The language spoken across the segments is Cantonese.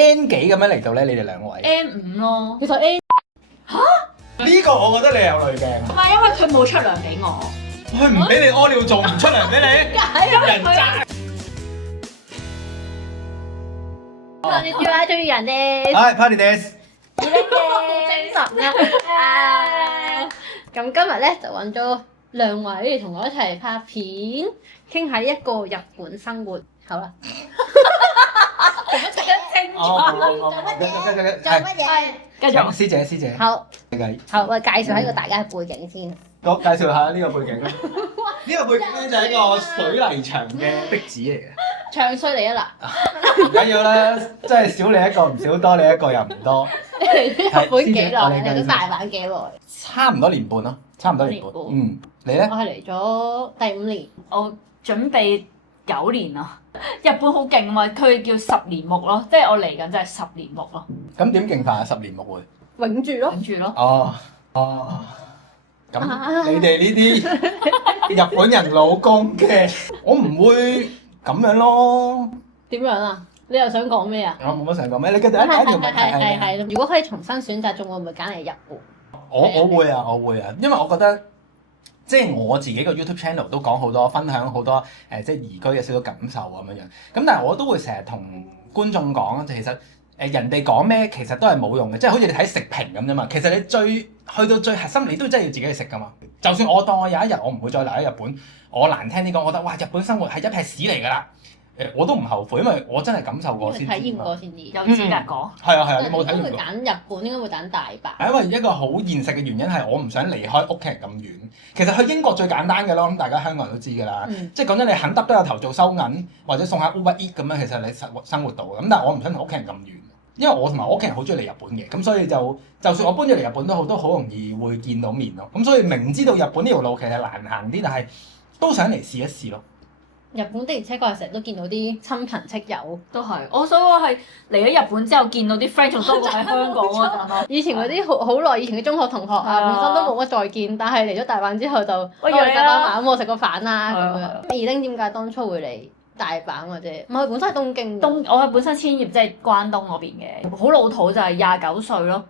N 幾咁樣嚟到咧？你哋兩位 N5咯，其實 N 呢個我覺得你有濾鏡，唔係因為佢冇出糧俾我，佢唔俾你屙尿仲唔出糧俾你？人渣！你叫啦，中意人哋係 Party Dance，好精神啊！咁今日咧就揾咗兩位同我一齊拍片，傾下一個日本生活。好啦，做乜清楚？做乜嘢？繼續。師姐師姐，好，你計好，我介紹下呢個大家嘅背景先。我介紹下呢個背景啦。呢個背景咧就係一個水泥牆嘅壁紙嚟嘅。唱衰你啊唔緊要啦，即係少你一個唔少，多你一個又唔多。嗱！你嚟日本幾耐？係嚟咗大阪幾耐？差唔多年半咯，差唔多年半。年半嗯，你咧我？係嚟咗第5年。我準備9年啦。日本好勁啊嘛，佢叫10年目咯，即係我嚟緊就係10年目咯，咁點勁法啊？10年木會？永住咯。跟住咯。哦。咁你哋呢啲日本人老公嘅，我唔會咁樣咯。點樣啊？你又想講咩啊？我冇乜想講咩，你嘅第一條問題係？如果可以重新選擇，仲會唔會揀嚟日本？我會啊，因為我覺得即係我自己個 YouTube channel 都講好多，分享好多即係移居嘅少少感受咁樣樣。咁但係我都會成日同觀眾講，其實人哋講咩其實都係冇用嘅，即係好似你睇食評咁啫嘛。其實你去到最核心，你都真係要自己去食噶嘛。就算我當我有一日我唔會再留喺日本，我難聽啲講，我覺得哇日本生活係一撇屎嚟㗎啦。我都唔後悔，因為我真係感受過先知。體驗過先知。有資格講。係啊，你冇體驗過。應該會揀日本，應該會揀大阪。係因為一個好現實嘅原因係我唔想離開屋企人咁遠。其實去英國最簡單嘅咯，咁大家香港人都知㗎啦。即係講真，你肯得都有頭做收銀，或者送下 Uber Eats 咁樣，其實你生活到咁。但係我唔想同屋企人咁遠，因為我同埋屋企人好中意嚟日本嘅，咁所以就算我搬咗嚟日本都好容易會見到面咯。咁所以明知道日本呢條路其實難行啲，但係都想嚟試一試咯。日本的而且確係成日都見到啲親朋戚友，都係，我想講係嚟咗日本之後見到啲 friend 仲多過喺香港嗰陣咯。以前嗰啲好耐以前嘅中學同學啊，本身都冇乜再見，但係嚟咗大阪之後就我哋大阪玩，我食個飯啦咁樣。二丁點解當初會嚟大阪或者唔係本身係東京？我係本身千葉即係關東嗰邊嘅，好老土就係29歲咯。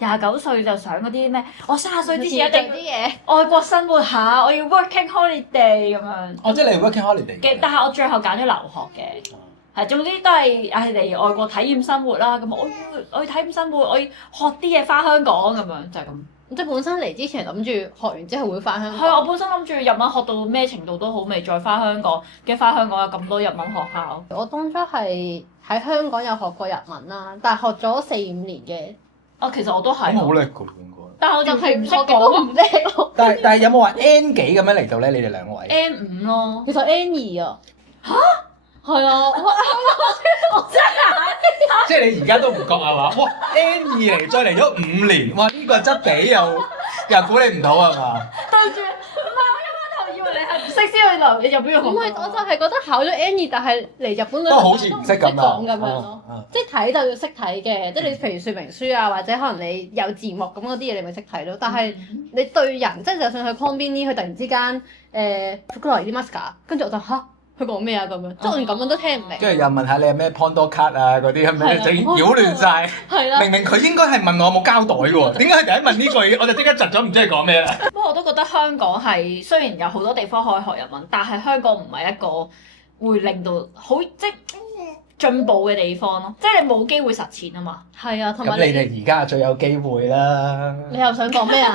29歲就想嗰啲咩？我30歲之前一定啲嘢外國生活下，我要 working holiday 咁樣。哦，即係你 working holiday 嘅。但係我最後揀咗留學嘅，係總之都係嚟外國體驗生活啦。咁我要體驗生活，我要學啲嘢翻香港咁樣，就係咁。即係本身嚟之前諗住學完之後會翻香港。係啊，我本身諗住日文學到咩程度都好，未再翻香港。跟住翻香港有咁多日文學校。我當初係喺香港有學過日文啦，但係學咗4-5年嘅。其實我都係。咁好叻㗎喎，應該。但係我就係唔識都講。唔叻咯。但係有冇話 N 幾咁樣嚟到咧？你哋兩位 N5咯。其實 N2啊。嚇？係啊。我真係。即係你而家都唔覺係嘛？哇 N2嚟再嚟咗5年，哇呢個質地又估你唔到係嘛？對住，唔係我一開頭以為你係唔識先去留日本學校。唔係，我就係覺得考咗 N2，但係嚟日本嗰都好似唔識咁啊講咁樣咯。即係睇就要識睇嘅，即係你譬如說明書啊，或者可能你有字幕咁嗰啲嘢，你咪識睇咯。但係你對人，即係就算去 convenience，佢突然之間福來啲 mask，跟住我就嚇。佢講咩啊咁樣，即係我連咁樣都聽唔明。跟住又問下你有咩 Pondo card 啊嗰啲，係咪整擾亂晒？係啦。明明佢應該係問我有冇膠袋喎，點解佢第一問呢句，我就即刻窒咗，唔知佢講咩啦。不過我都覺得香港係雖然有好多地方可以學日文，但係香港唔係一個會令到好即係進步嘅地方咯，即係你冇機會實踐啊嘛。係啊，同埋咁你哋而家最有機會啦。你又想講咩啊？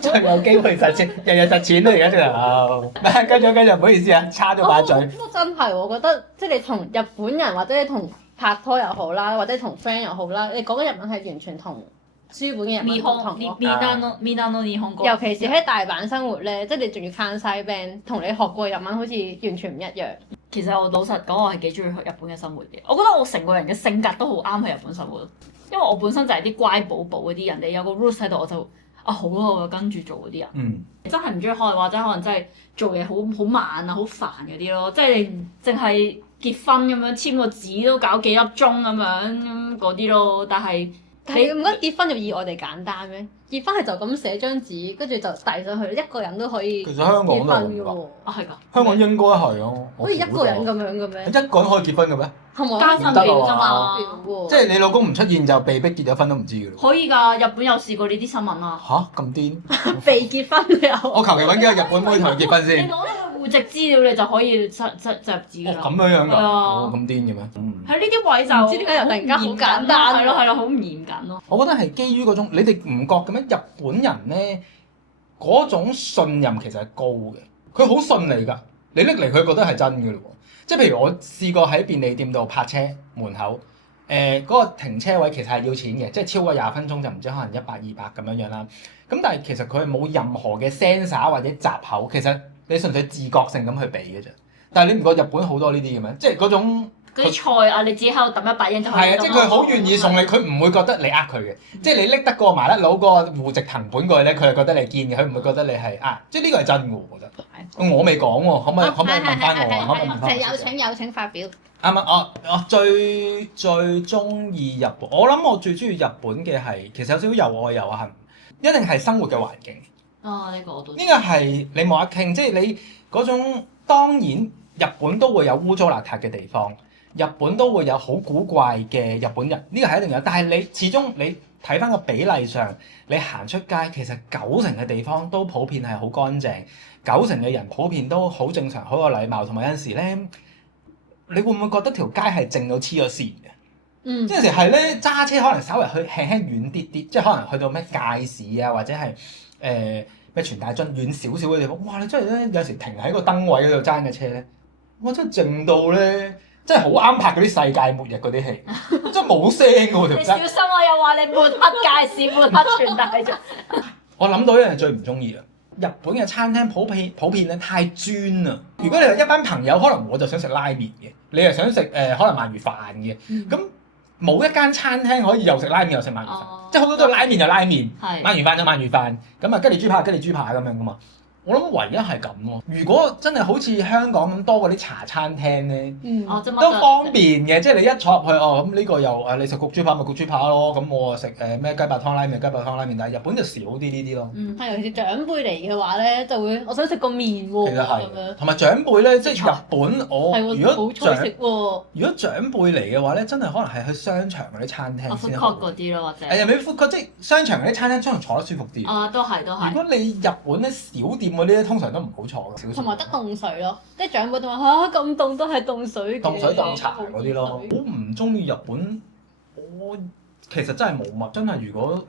最有機會實踐，日日實踐啦而家就有。咩？跟住，唔好意思啊，叉咗把嘴。都真係，我覺得即係你同日本人或者你同拍拖又好啦，或者同 friend 又好啦，你講嘅日文係完全同書本嘅日文唔同咯。尤其是喺大阪生活咧，即係你仲要 Kansai band，同你學過日文好似完全唔一樣。其實我老實講，我係幾中意去日本嘅生活嘅。我覺得我成個人嘅性格都好啱喺日本生活，因為我本身就係啲乖寶寶嗰啲人，你有個 rules 喺度我就好咯，我就跟住做嗰啲人。真係唔中意開或者可能真係做嘢好慢啊，好煩嗰啲咯。即係你淨係結婚咁樣簽個紙都搞幾粒鐘咁樣嗰啲咯。但係你唔覺得結婚就意外地簡單咩？結婚係就咁寫張紙，跟住就遞上去，一個人都可以其實香港都結婚係㗎。嘅喎。啊係㗎。香港應該係咯。好似一個人咁樣嘅咩？一個人可以結婚嘅咩？係咪加分表啫嘛。即係你老公唔出現就被逼結咗婚都唔知㗎咯。可以㗎，日本有試過呢啲新聞啊。吓？咁癲？被結婚有。我求其揾幾個日本妹同佢結婚你先。攞你個戶籍資料，你就可以入紙㗎啦。咁樣㗎？係啊哦，咁癲嘅咩？喺呢啲位就唔知點解又突然間好簡單係咯係咯，好唔嚴謹咯。我覺得係基於嗰種，你哋唔覺嘅咩？日本人咧嗰種信任其實係高嘅，佢好信你㗎。你拎嚟佢覺得係真嘅咯喎。即係譬如我試過喺便利店度泊車門口，嗰個停車位其實係要錢嘅，即係超過20分鐘就唔知可能100、200咁樣樣啦。咁但係其實佢係冇任何嘅 sensor 或者閘口，其實你純粹自覺性咁去俾嘅啫。但係你唔覺日本好多呢啲嘅咩？即係嗰種。嗰啲菜啊，你自己喺度揼100円就可以係啊，即係佢好願意送你，佢唔會覺得你呃佢嘅。即係你拎得個麻甩佬個戶籍藤本過去咧，佢係覺得你堅嘅，佢唔會覺得你係即係呢個係真嘅喎，我覺得。我未講喎，可唔可以問翻我啊？可唔可以問翻我？有請發表。啱啊！我最中意日本，我諗我最中意日本嘅係其實有少少又愛又恨，一定係生活嘅環境。呢個我都。呢個係你冇得傾，即係你嗰種當然日本都會有污糟邋遢嘅地方。日本都會有好古怪嘅日本人，呢個係一定有。但係你始終你睇翻個比例上，你行出街其實90%嘅地方都普遍係好乾淨，90%嘅人普遍都好正常、好有禮貌，同埋有陣時咧，你會唔會覺得條街係靜到黐咗線嘅？即係有時係咧揸車可能稍微去輕輕遠啲啲，即係可能去到咩街市啊，或者係咩全大津遠少少嘅地方，哇！你真係咧有時停喺個燈位嗰度揸嘅車咧，哇！真係靜到咧〜真係好啱拍嗰啲世界末日嗰啲戲，真係冇聲嘅喎條街。你小心我又話你抹黑街市，抹黑全大眾。我諗到一樣最唔中意啦，日本嘅餐廳普遍咧太專啦。如果你係一班朋友，可能我就想食拉麵嘅，你係想食可能鰻魚飯嘅，咁冇一間餐廳可以又食拉麵又食鰻魚飯，即係好多都係拉麵就拉麵，鰻魚飯就鰻魚飯，咁啊吉列豬扒吉列豬扒咁樣噶嘛。我諗唯一係咁咯。如果真係好似香港咁多嗰啲茶餐廳咧，都方便嘅。即係你一坐入去咁呢個又你食焗豬扒咪焗豬扒咯。咁我食咩雞白湯拉麵雞白湯拉麵。但係日本就少啲呢啲咯。係尤其是長輩嚟嘅話咧，就會我想食個麵喎。其實係。同埋長輩咧，即係日本我如果長輩嚟嘅話咧，真係可能係去商場嗰啲餐廳先。food court 嗰啲咯，或者。又未 food court，即係商場嗰啲餐廳，通常坐得舒服啲。都係。如果你日本咧小店嗰啲咧，通常都唔好坐嘅。同埋得凍水咯，啲長輩都話咁凍都係凍水嘅。凍水凍茶嗰啲咯。好唔中意日本，我其實真係冇乜。真係如果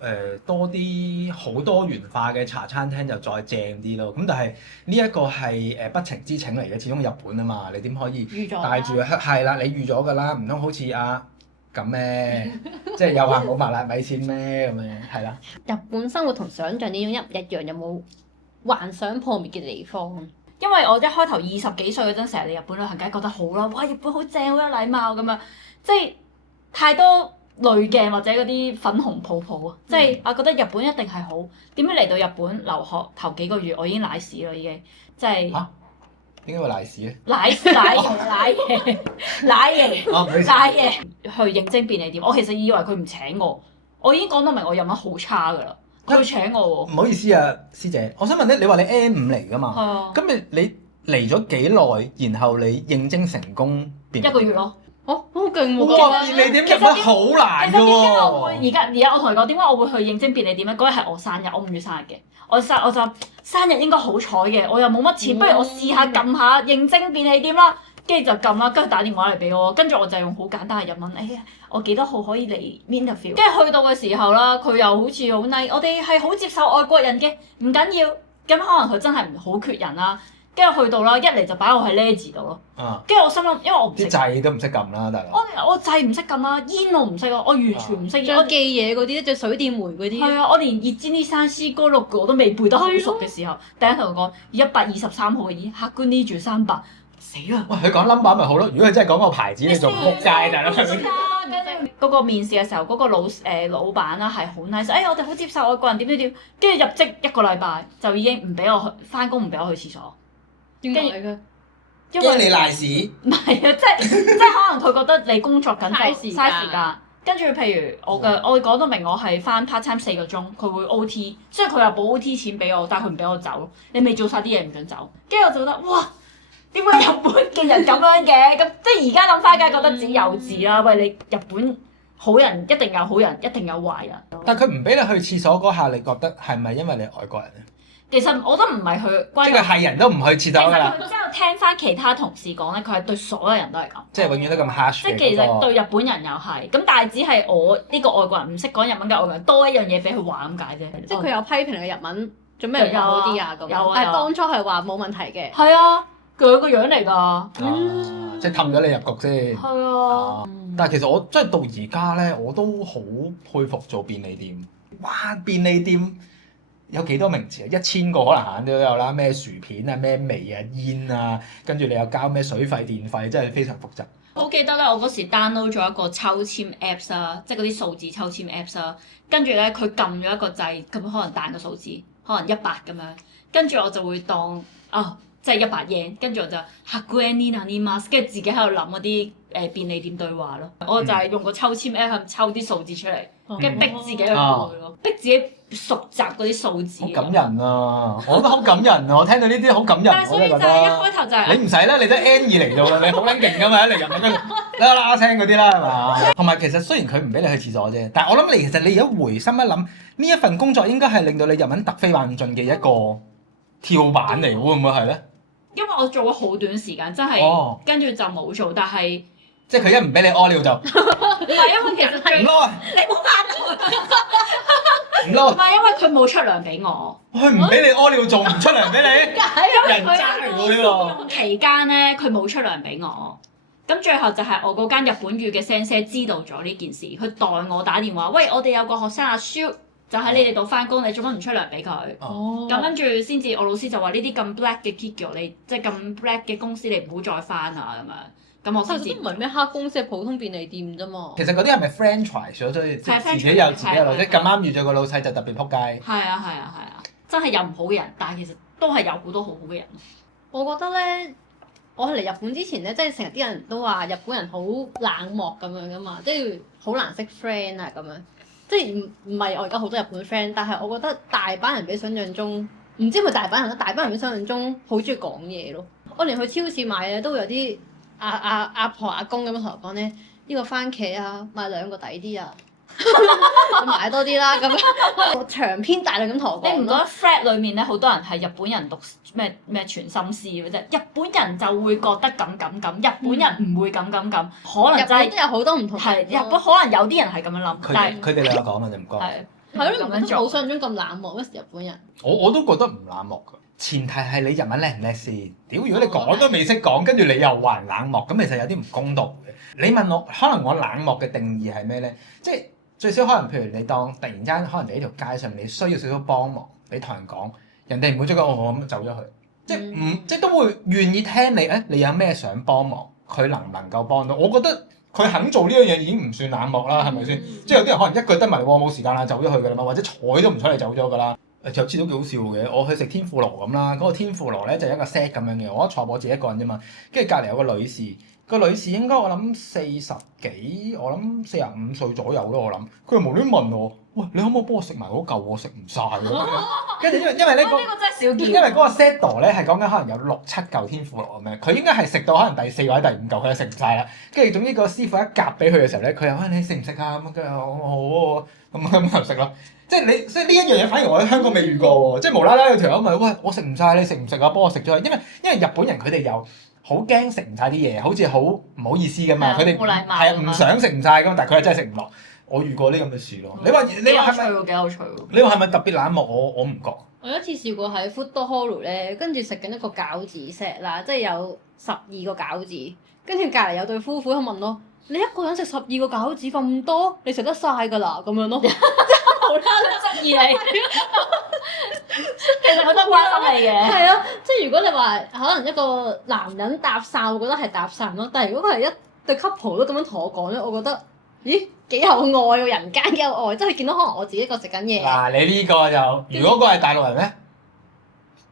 多啲好多元化嘅茶餐廳就再正啲咯。咁但係呢一個係不情之請嚟嘅，始終日本啊嘛，你點可以帶住係啦？你預咗㗎啦，唔通好似咁咩？即係又話冇麻辣米線咩咁樣？係啦。日本生活同想像呢種一唔一樣？有冇幻想破滅嘅地方？因為我一開頭20幾歲嗰陣，成日嚟日本旅行，梗係覺得好啦，哇！日本好正，好有禮貌咁樣，即係太多濾鏡或者嗰啲粉紅泡泡啊！即係我覺得日本一定係好。點解嚟到日本留學頭幾個月，我已經瀨屎啦已經，即係嚇點解會瀨屎咧？瀨嘢去應徵便利店，我其實以為佢唔請我已經講到明我日文好差㗎啦。佢請我喎。唔好意思啊，師姐，我想問咧，你話你 N5嚟㗎嘛？係啊。咁你嚟咗幾耐，然後你應徵成功1個月咯。好勁喎！哇！便利店入得好難㗎喎。其實點解我會而家我同你講點解我會去應徵便利店咧？嗰日係我生日，我5月生日嘅。我就生日應該好彩嘅，我又冇乜錢，不如我試下撳下應徵便利店啦。跟住就撳啦，跟住打電話嚟俾我，跟住我就用好簡單嘅日文，我幾多號可以嚟 interview？ 跟住去到嘅時候啦，佢又好似好 nice，我哋係好接受外國人嘅，唔緊要。咁可能佢真係唔好缺人啦。跟住去到啦，一嚟就擺我喺 Lazy 度咯。跟住我心諗，因為我唔識。啲掣都唔識撳啦，大佬。我掣唔識撳啦，煙我唔識咯，我完全唔識。仲有記嘢嗰啲，仲水電煤嗰啲。係啊，我連熱煎啲山絲歌六個我都未背得好熟嘅時候，第一同佢講123號嘅煙，客官呢住300。死啦！喂，佢講 number 咪好咯？如果佢真係講個牌子，你仲仆街大佬。跟住嗰個面試嘅時候，嗰個老闆啦係好 nice，我哋好接受外國人點，跟住入職1個禮拜就已經唔俾我去返工，唔俾我去廁所。點解嘅？因為你賴屎。唔係啊，即係可能佢覺得你工作緊就嘥時間，跟住譬如我會講到明我係翻 part time 4個鐘，佢會 OT，所以佢又補 OT 錢俾我，但係佢唔俾我走，你未做晒啲嘢唔准走。跟住我就覺得哇，點解日本嘅人咁樣嘅？咁即係而家諗翻梗係覺得自己幼稚啦。喂，你日本好人一定有好人，一定有壞人。但係佢唔俾你去廁所嗰下，你覺得係咪因為你係外國人咧？其實我覺得唔係佢關，即係係人都唔去廁所㗎啦。其實佢之後聽翻其他同事講咧，佢係對所有人都係咁。即係永遠都咁 harsh 即係其實對日本人又係，咁但係只係我呢個外國人唔識講日文嘅外國人多一樣嘢俾佢話咁解啫。即係佢有批評你嘅日文，做咩唔好啲啊咁？有啊，但係當初係話冇問題嘅。係啊，佢個樣嚟㗎。即係氹咗你入局先。係啊。但係其實我真係到而家咧，我都好佩服做便利店。哇！便利店有幾多名詞啊？1000個可能閒都有啦，咩薯片啊、咩味啊、煙啊，跟住你又交咩水費、電費，真係非常複雜。好記得咧，我嗰時 download 咗一個抽籤 apps 啦，即係嗰啲數字抽籤 apps 啦。跟住咧，佢撳咗一個掣，咁可能彈個數字，可能100咁樣。跟住我就會當即係100yen，跟住我就100円になります，跟住自己喺度諗嗰啲便利店對話咯。我就係用個抽籤 app 抽啲數字出嚟，跟住逼自己去背咯，逼自己熟習嗰啲數字。好感人啊！我覺得好感人啊！我聽到呢啲好感人，但係所以就係一開頭就係你唔使啦，你都 N2嚟到啦，你好撚勁㗎嘛，一嚟入咁樣啦聲嗰啲啦係嘛？同埋其實雖然佢唔俾你去廁所啫，但係我諗其實你而家回心一諗，呢一份工作應該係令到你日文突飛猛進嘅一個跳板嚟，會唔會係咧？因為我做咗好短時間，真係跟住就冇做，但係即係佢一唔俾你屙尿就唔係因為其實最唔撈，你冇呃我，唔撈，唔係因為佢冇出糧俾我，佢唔俾你屙尿做唔出糧俾你，人佢渣嚟喎呢個。期間咧佢冇出糧俾我，咁最後就係我嗰間日本語嘅 sensei 知道咗呢件事，佢代我打電話，喂，我哋有個學生阿 Shu 就喺你哋度翻工，你做乜唔出糧俾佢？咁跟住先至我老師就話呢啲咁 black 嘅 kigyo，你即係咁 black 嘅公司你唔好再翻啊咁樣。咁我先至都唔係咩黑公司，係普通便利店啫嘛。其實嗰啲係咪 franchise 咗，所以即係自己有自己嘅老細，咁啱遇咗個老細就特別撲街。係啊，真係有唔好嘅人，但係其實都係有好多好好嘅人。我覺得咧，我嚟日本之前咧，即係成日啲人都話日本人好冷漠咁樣噶嘛，即係好難識 friend 啊咁樣。即係唔係我而家好多日本 friend，但係我覺得大班人比想象中，唔知係咪大班人啦，大班人比想象中好中意講嘢咯。我連去超市買嘢都會有啲阿婆阿公咁樣同我講咧，呢個番茄啊，買2個抵啲啊，買多啲啦咁樣，長篇大論咁同我講。你唔覺得 flat 裡面咧好多人係日本人讀咩全心思嘅啫？日本人就會覺得咁，日本人唔會咁，可能真係都有好多唔同。係日本可能有啲人係咁樣諗，但係佢哋兩個講啊，就唔該。係咯，咁樣冇想像中咁冷漠咩？日本人。我都覺得唔冷漠㗎，前提係你日文叻唔叻先。屌，如果你講都未識講，跟住你又話人冷漠，咁其實有啲唔公道嘅。你問我，可能我冷漠嘅定義係咩咧？即係最少可能，譬如你當突然間可能你呢條街上你需要少少幫忙，你同人講，人哋唔會即刻我咁走咗去，即係都會願意聽你。你有咩想幫忙，佢能唔能夠幫到？我覺得佢肯做呢樣嘢已經唔算冷漠啦，係咪先？即係有啲人可能一句得埋，我冇時間啦，走咗去㗎啦嘛，或者睬都唔睬你走咗㗎啦。有次都幾好笑嘅，我去食天婦羅咁啦，嗰個天婦羅咧就一個 set 咁樣嘅，我一坐我自己一個人啫嘛，跟住隔離有個女士，個女士應該我諗40幾，我諗45歲左右咯，我諗佢又無端問我，喂，你可唔可以幫我食埋嗰嚿？我食唔晒喎。跟住因為呢個真係少見，因為嗰個 set 度咧係講緊可能有6-7嚿天婦羅咁樣，佢應該係食到可能第4或者第5嚿，佢就食唔晒啦。跟住總之個師傅一夾俾佢嘅時候咧，佢又話你食唔食啊？咁跟住我好咁就食咯。即係你，所以呢一樣嘢反而我喺香港未遇過喎。即係無啦啦有條友問，喂，我食唔晒，你食唔食啊？幫我食咗佢。因為日本人佢哋又好驚食唔晒啲嘢，好似好唔好意思噶嘛。佢哋係唔想食唔晒噶嘛，但係佢係真係食唔落。我遇過呢咁嘅事咯。你話係咪？幾有趣喎！你話係咪特別冷漠？我唔覺。我有一次試過喺 Food Hall 咧，跟住食緊一個餃子 set 啦，即係有12個餃子，跟住隔離有對夫婦問我：你一個人食12個餃子咁多，你食得晒㗎啦？咁樣咯。無啦啦質疑你，其實我都關心你嘅。係啊，即係如果你話可能一個男人搭訕，我覺得係搭訕咯。但係如果佢係一對 couple 都咁樣同我講咧，我覺得咦幾有愛喎，人間幾有愛。即係見到可能我自己一個食緊嘢。嗱，你呢個就如果個係大陸人咧？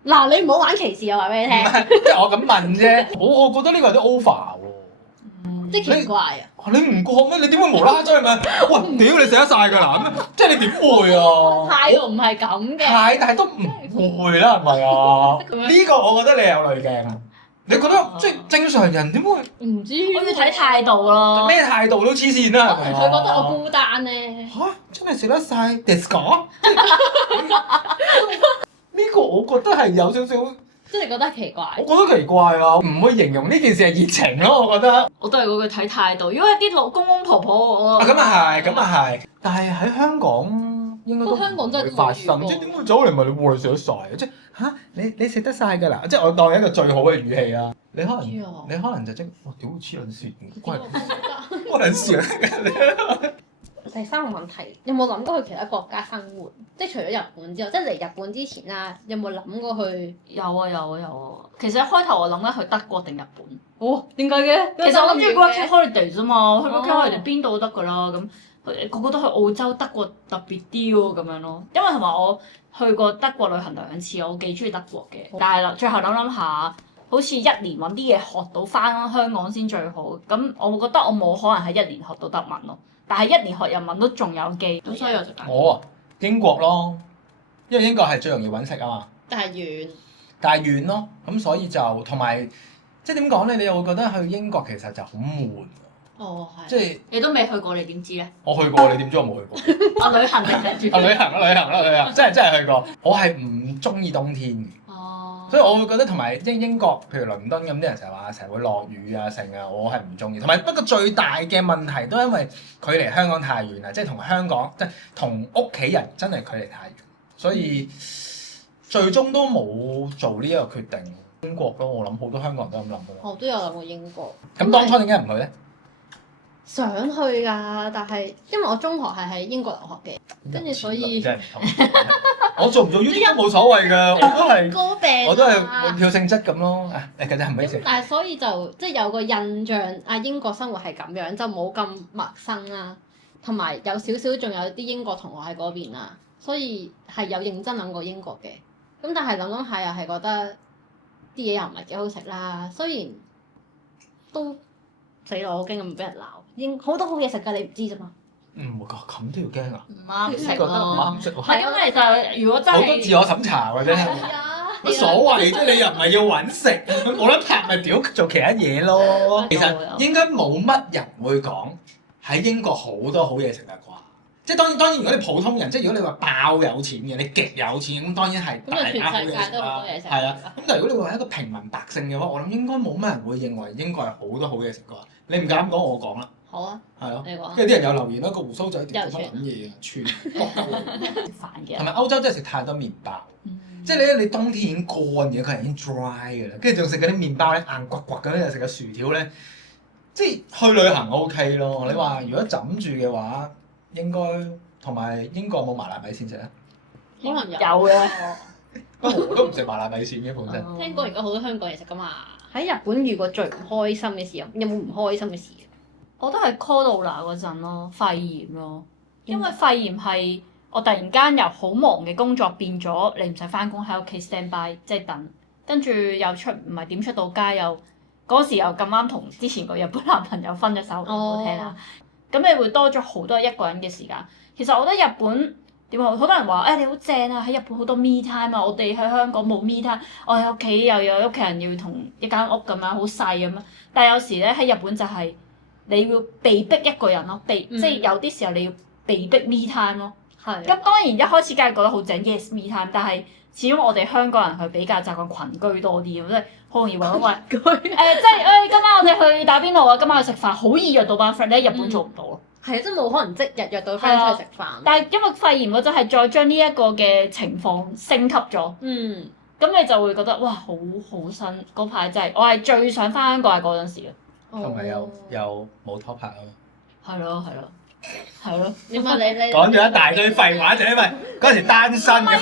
嗱，你唔好玩歧視，我話俾你聽。即係我咁問啫。我覺得呢個有啲 over 喎。即係奇怪啊！你唔覺咩？你點會無啦啦走去問？喂，屌你食得晒㗎啦！咁即係你點會啊？態度唔係咁嘅。係，但係都唔會啦，係咪啊？呢個我覺得你有濾鏡啊！你覺得即係正常人點會？唔知。我要睇態度咯。咩態度都黐線啦，係咪啊？佢覺得我孤單咧。嚇！真係食得晒 disco？呢個我覺得係有少少。即係你覺得奇怪？我覺得奇怪啊！唔會形容呢件事係熱情咯，我覺得。我都係嗰句睇態度，如果係啲老公公婆婆我。咁啊係，咁啊係。但係喺香港應該都唔會發生，即係點會走嚟問你會食得晒？即係嚇你食得晒㗎啦！即係我當一個最好嘅語氣啦。你可能就即哇屌黐撚線，關撚事啊！第三個問題，有冇諗過去其他國家生活？即係除咗日本之外，即係嚟日本之前啦，有冇諗過去？有啊。其實一開頭我諗緊去德國定日本。哦，點解嘅？其實我諗住 working holiday 啫嘛，去 working holiday 邊度都得㗎啦。咁個個都去澳洲、德國特別啲喎咁樣咯。因為同埋我去過德國旅行2次，我幾中意德國嘅。但係啦，最後諗下，好似1年揾啲嘢學到翻香港先最好。咁我覺得我冇可能喺1年學到德文咯。但係1年學日文都仲有機，咁所以我就揀我啊英國咯，因為英國係最容易揾食啊嘛。但係遠咯，咁所以就同埋即係點講咧？你又會覺得去英國其實就好悶。哦，係。即係你都未去過，你點知咧？我去過，你點知我冇去過？我旅行定係住？旅行，真係去過。我係唔中意冬天嘅。所以我會覺得同埋英國，譬如倫敦咁啲人成日話成日會落雨啊，成啊，我係唔中意。同埋不過最大嘅問題都係因為距離香港太遠啦，即係同香港即係同屋企人真係距離太遠，所以最終都冇做呢一個決定。英國咯，我諗好多香港人都咁諗嘅。我都有諗過英國。咁當初點解唔去咧？想去㗎，但係因為我中學係喺英國留學嘅，跟住所以真係唔同。我做唔做 YouTube 都冇所謂㗎，我都係換票性質咁咯。誒，繼續唔好意思。但係所以就即係有個印象啊，英國生活係咁樣，就冇咁陌生啦。同埋有少少仲有啲英國同學喺嗰邊啦，所以係有認真諗過英國嘅。咁但係諗下又係覺得啲嘢又唔係幾好食啦。雖然都死咯，我驚咁俾人鬧。好多好嘢食㗎，你唔知啫嘛。咁都要驚啊！唔啱食覺得唔啱食喎。係因為就如果真係好多自我審查或者係乜所謂啫？你又唔係要揾食，冇得拍咪屌做其他嘢咯。其實應該冇乜人會講喺英國好多好嘢食㗎啩。即係當然，如果你普通人，即係如果你話爆有錢嘅，你極有錢咁，當然係大把好嘢食啦。係啊，咁但係如果你話一個平民百姓嘅話，我諗應該冇乜人會認為英國係好多好嘢食㗎。你唔敢講，我講啦。好啊，係咯，你講。跟住啲人有留言啦，個胡鬚仔點做乜撚嘢啊？串惡鳩煩嘅。同埋歐洲真係食太多麵包，即係你冬天已經乾嘅，佢係已經 dry 嘅啦，跟住仲食嗰啲麵包咧硬刮刮咁樣，又食個薯條咧，即係去旅行 OK 咯。你話如果枕住嘅話，應該同埋英國冇麻辣米線食啊？可能有嘅。不過我都唔食麻辣米線嘅本身。聽講而家好多香港嘢食噶嘛。喺日本遇過最唔開心嘅事有冇唔開心嘅事？我都係 Corona 嗰陣咯，肺炎咯，因為肺炎係我突然間由好忙嘅工作變咗，你唔使翻工喺屋企 stand by 即係等，跟住又唔係點出到街，又嗰時又咁啱同之前個日本男朋友分咗手，好聽啦。咁你會多咗好多一個人嘅時間。其實我覺得日本點啊，好多人話你好正啊，喺日本好多 me time 啊，我哋喺香港冇 me time，我喺屋企又有屋企人要同一間屋咁樣好細咁樣，但係有時咧喺日本就係。你要被逼一個人咯，即係有啲時候你要被逼 me time 咯。係。咁當然一開始梗係覺得好正 yes me time，但係始終我哋香港人係比較習慣群居多啲，即係好容易揾到群居。即係今晚我哋去打邊爐啊，今晚去食飯，好易約到班 friend 咧，日本做唔到咯。係啊，即係冇可能即日約到 friend 出去食飯。但係因為肺炎嗰陣係再將呢一個嘅情況升級咗。咁你就會覺得哇，好辛嗰排真係，我係最想翻香港係嗰陣時啊。同埋又冇拖拍啊！係咯。點解你講咗一大堆廢話，就因為嗰陣時單身咁。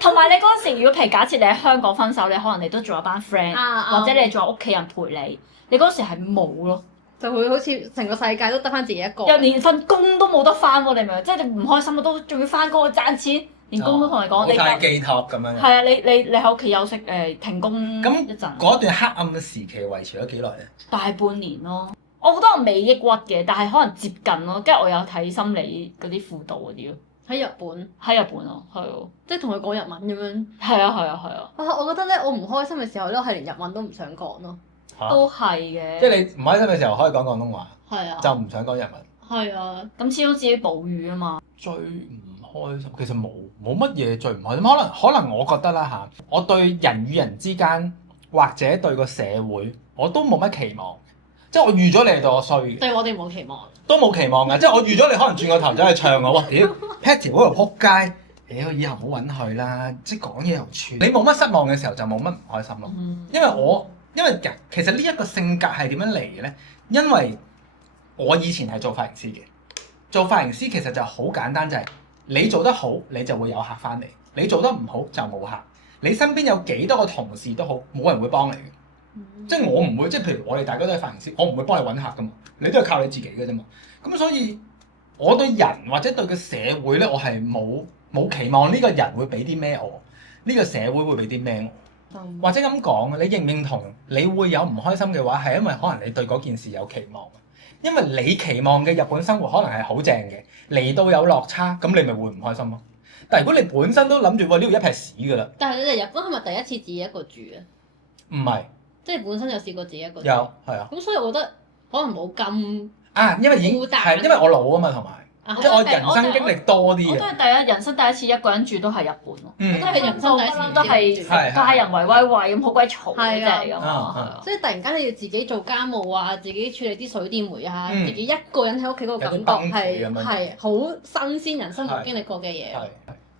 同埋你嗰陣時，如果譬如假設你喺香港分手，你可能你都仲有班 friend，或者你仲有屋企人陪你。你嗰陣時係冇咯，就會好似成個世界都得翻自己一個。又連份工都冇得翻喎，你明唔明？即係你唔開心都仲要翻工賺錢。連工都同你講，你太寄託咁樣。係啊，你喺屋企休息停工一陣。咁嗰段黑暗嘅時期維持咗幾耐咧？大半年咯。我覺得我未抑鬱嘅，但係可能接近咯。跟住我有睇心理嗰啲輔導嗰啲咯。喺日本啊，係啊，即係同佢講日文咁樣。係啊。我覺得咧，我唔開心嘅時候咧，我係連日文都唔想講咯。都係嘅。即係你唔開心嘅時候可以講廣東話，係啊，就唔想講日文。係啊，咁始終自己母語啊嘛。最唔開心其實冇乜嘢最唔開心，可能我覺得啦嚇，我對人與人之間或者對個社會我都冇乜期望，即係我預咗你係對我衰嘅。對我哋冇期望。都冇期望㗎，即係我預咗你可能轉個頭走去唱我，哇屌 Patty 嗰度撲街，屌以後唔好揾佢啦，即係講嘢又串。你冇乜失望嘅時候就冇乜唔開心咯，因為人其實呢一個性格係點樣嚟嘅咧？因為我以前係做髮型師嘅，做髮型師其實就好簡單，就係你做得好你就會有客翻嚟，你做得唔好就冇客。你身邊有幾多個同事都好，冇人會幫你嘅，即係我唔會，即係譬如我哋大家都係髮型師，我唔會幫你揾客噶嘛，你都係靠你自己嘅啫嘛。咁所以我對人或者對個社會咧，我係冇期望呢個人會俾啲咩我，呢個社會會俾啲咩我，或者咁講，你認唔認同？你會有唔開心嘅話，係因為可能你對嗰件事有期望，因為你期望嘅日本生活可能係好正嘅，嚟到有落差，咁你咪會唔開心咯。但係如果你本身都諗住呢度一撇屎㗎啦，但係你哋日本係咪第一次自己一個住啊？唔係，即係本身有試過自己一個住。有係啊。咁所以我覺得可能冇咁因為已經係因為我老啊嘛，同埋即係我人生經歷多啲我都係人生第一次一個人住都係日本咯。我都係人生第一次都係家人圍威喂咁好鬼嘈嘅啫咁啊。即係突然間你要自己做家務啊，自己處理啲水電煤啊，自己一個人喺屋企嗰個感覺係好新鮮，人生冇經歷過嘅嘢。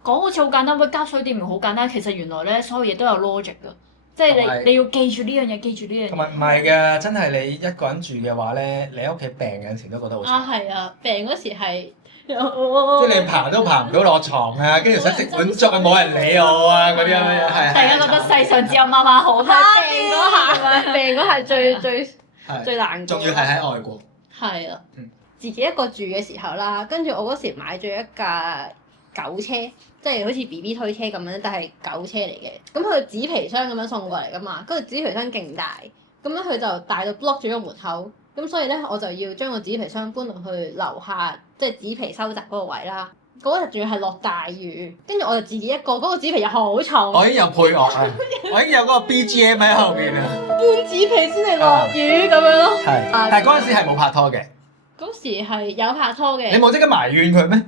講好似好簡單，喂交水電煤好簡單，其實原來咧所有嘢都有 logic 㗎。即係你要記住呢樣嘢，記住呢樣嘢。同埋唔係嘅，真係你一個人住嘅話咧，你喺屋企病嗰陣時都覺得好慘。係啊，病嗰時係，即係你爬都爬唔到落床啊，跟住想食碗粥啊，冇人理我啊嗰啲咁樣，係。大家覺得世上只有媽媽好，病嗰下最難過。仲要係喺外國。係啊，自己一個住嘅時候啦，跟住我嗰時買咗一架狗車，即係好似 BB 推車咁樣，但係狗車嚟嘅。咁佢紙皮箱咁樣送過嚟㗎嘛，跟住紙皮箱勁大，咁樣佢就大到 block 咗個門口。咁所以咧，我就要將個紙皮箱搬到去樓下，即係紙皮收集嗰個位啦。嗰日仲要係落大雨，跟住我就自己一個，嗰個紙皮又好重。我已經有配樂啊，我已經有嗰個 BGM 喺後邊啊。搬紙皮先嚟落雨咁樣咯。係，但係嗰陣時係冇拍拖嘅。嗰時係有拍拖嘅。你冇即刻埋怨佢咩？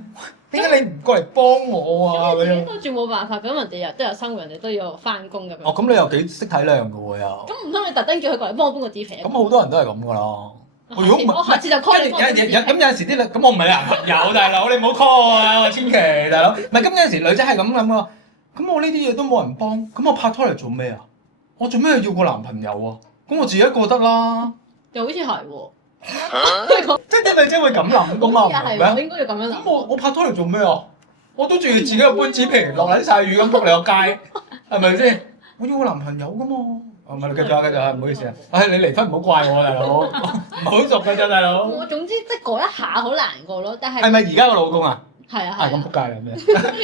點解你唔過嚟幫我啊？咁自己都住冇辦法，咁人哋都有生活，人哋都要翻工咁樣。哦，咁你又幾識體諒㗎喎又。咁唔通你特登叫佢過嚟幫我搬個紙皮？咁好多人都係咁㗎啦。如果唔係，我下次就 call 你幫我搬紙皮。咁有陣時啲女，咁我唔係男朋友大佬，你唔好 call 我啊！千祈大佬，唔係咁有陣時女仔係咁諗喎。咁我呢啲嘢都冇人幫，咁我拍拖嚟做咩啊？我做咩要個男朋友啊？咁我自己一個得啦。又好似係喎。即係啲女仔會咁諗㗎嘛？好似係喎，應該要咁樣諗。咁我拍拖嚟做咩啊？我都仲要自己去搬紙皮，落撚曬雨咁仆你個街，係咪先？我要個男朋友㗎嘛。唔係，繼續啊，唔好意思啊。你離婚唔好怪我，大佬，唔好熟㗎啫，大佬。我總之即係嗰一下好難過咯，但係。係咪而家個老公啊？係啊。咁仆街啦咩？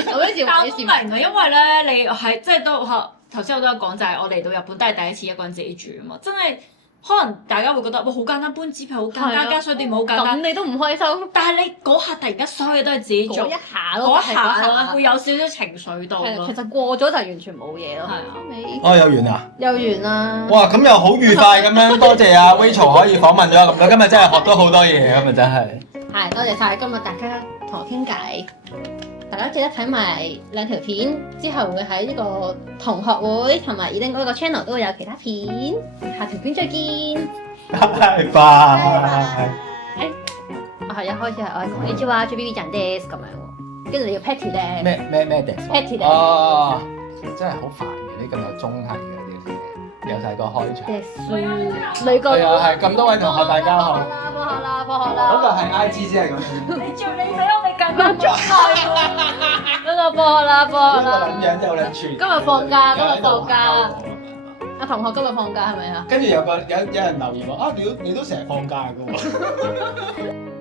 但我都明啊，因為咧你係即係都頭先我都有講，就係我嚟到日本都係第一次一個人自己住啊嘛，真係。可能大家會覺得哇好簡單，搬紙皮好簡單，加水電好簡單。咁你都唔開心？但係你嗰下突然間所有嘢都係自己做，嗰一下咯，嗰下咯，會有少少情緒到咯。其實過咗就完全冇嘢咯。係啊。有完啊？有完啦。哇！咁又好愉快咁樣，多謝阿 Rachel 可以訪問咗咁多，今日真係學到好多嘢，今日真係。係，多謝晒今日大家同我傾偈。大家記得睇埋兩條片，之後會喺呢個同學會同埋 Eden 嗰個 channel 都會有其他片。下條片再見，拜拜。我係一開始係我講呢句話，最 BB 講 des 咁樣喎，跟住你要 Patty 咧。咩 des？Patty 咧。哦，真係好煩嘅，啲咁有綜藝嘅啲嘢，有曬個開場。女個。係啊，係咁多位同學大家好。放學啦。嗰個係 IG 先係咁樣。你做你睇我哋更加綜藝喎。嗰個放學啦。呢個撚樣真係好撚串。今日放假，今日放假。阿同學今日放假係咪啊？跟住有人留言話：你都成日放假㗎喎。